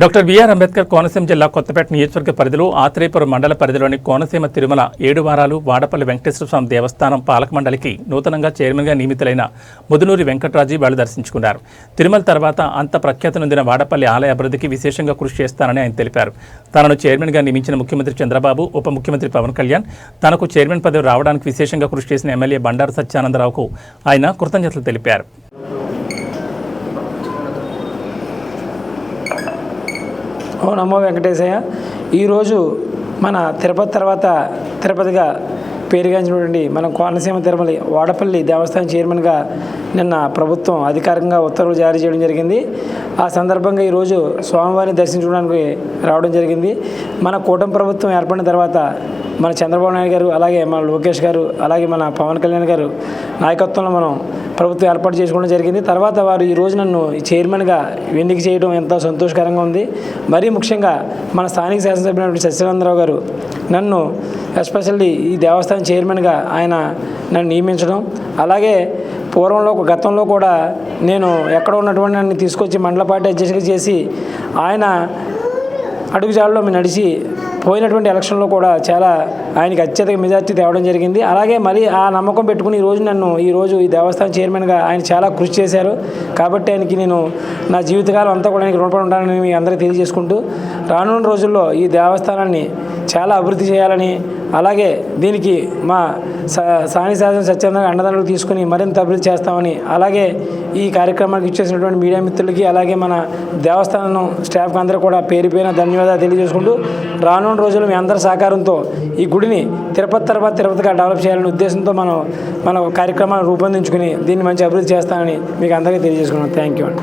Doctor BR Ambedkar Konaseema జిల్లా కొత్తపేట నియోజకవర్గ పరిధిలో ఆత్రేయపురం మండల పరిధిలోని కోనసీమ తిరుమల ఏడు వారాలు వాడపల్లి వెంకటేశ్వర స్వామి దేవస్థానం పాలక మండలికి నూతనంగా చైర్మన్గా నియమితులైన ముదునూరి వెంకటరాజు వాళ్ళు దర్శించుకున్నారు. తిరుమల తర్వాత అంత ప్రఖ్యాతి నొందిన వాడపల్లి ఆలయ అభివృద్ధికి విశేషంగా కృషి చేస్తానని ఆయన తెలిపారు. తనను చైర్మన్గా నియమించిన ముఖ్యమంత్రి చంద్రబాబు ఉప ముఖ్యమంత్రి పవన్ కళ్యాణ్ తనకు చైర్మన్ పదవి రావడానికి విశేషంగా కృషి చేసిన ఎమ్మెల్యే బండారు సత్యానందరావుకు ఆయన కృతజ్ఞతలు తెలిపారు. ఓ నమో వెంకటేశయ్య. ఈరోజు మన తిరుపతి తర్వాత తిరుపతిగా పేరుగాంచినటువంటి మన కోనసీమ తిరుమల వాడపల్లి దేవస్థానం చైర్మన్గా నిన్న ప్రభుత్వం అధికారికంగా ఉత్తర్వులు జారీ చేయడం జరిగింది. ఆ సందర్భంగా ఈరోజు స్వామివారిని దర్శించుకోవడానికి రావడం జరిగింది. మన కూటమి ప్రభుత్వం ఏర్పడిన తర్వాత మన చంద్రబాబు నాయుడు గారు అలాగే మన లోకేష్ గారు అలాగే మన పవన్ కళ్యాణ్ గారు నాయకత్వంలో మనం ప్రభుత్వం ఏర్పాటు చేసుకోవడం జరిగింది. తర్వాత వారు ఈరోజు నన్ను చైర్మన్గా ఎన్నిక చేయడం ఎంతో సంతోషకరంగా ఉంది. మరీ ముఖ్యంగా మన స్థానిక శాసనసభ్యులైనటువంటి సత్యనారాయణరావు గారు నన్ను ఎస్పెషల్లీ ఈ దేవస్థానం చైర్మన్గా ఆయన నన్ను నియమించడం. అలాగే పూర్వంలో గతంలో కూడా నేను ఎక్కడ ఉన్నటువంటి నన్ను తీసుకొచ్చి మండల పార్టీ అధ్యక్షుడిగా చేసి ఆయన అడుగుజాడలో నడిచి పోయినటువంటి ఎలక్షన్లో కూడా చాలా ఆయనకి అత్యధిక మెజార్టీ తేవడం జరిగింది. అలాగే మరి ఆ నమ్మకం పెట్టుకుని ఈ రోజు నన్ను ఈ రోజు ఈ దేవస్థానం చైర్మన్గా ఆయన చాలా కృషి చేశారు. కాబట్టి ఆయనకి నేను నా జీవితకాలం అంతా కూడా ఆయనకి రుణపడి ఉంటానని మీ అందరికీ తెలియజేసుకుంటూ రానున్న రోజుల్లో ఈ దేవస్థానాన్ని చాలా అభివృద్ధి చేయాలని అలాగే దీనికి మా సాని శాసన స్వచ్ఛందంగా అండదండలు తీసుకుని మరింత అభివృద్ధి చేస్తామని అలాగే ఈ కార్యక్రమానికి ఇచ్చేసినటువంటి మీడియా మిత్రులకి అలాగే మన దేవస్థానం స్టాఫ్కి అందరూ కూడా పేరు పైన ధన్యవాదాలు తెలియజేసుకుంటూ రానున్న రోజుల్లో మీ అందరి సహకారంతో ఈ గుడిని తిరుపతి తర్వాత తిరుపతిగా డెవలప్ చేయాలనే ఉద్దేశంతో మనం మన కార్యక్రమాన్ని రూపొందించుకుని దీన్ని మంచి అభివృద్ధి చేస్తానని మీకు అందరికీ తెలియజేసుకున్నాం థ్యాంక్ యూ అండి.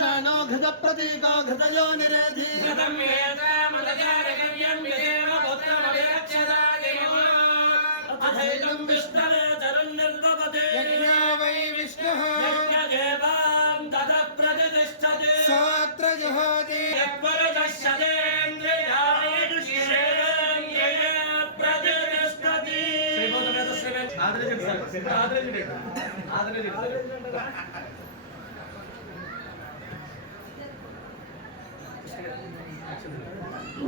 हविषोजिषाणो घृतप्रतीको घृतयो निरेधि अथैलं यज्ञो वै विष्णुः सोऽत्र जुहोति to them.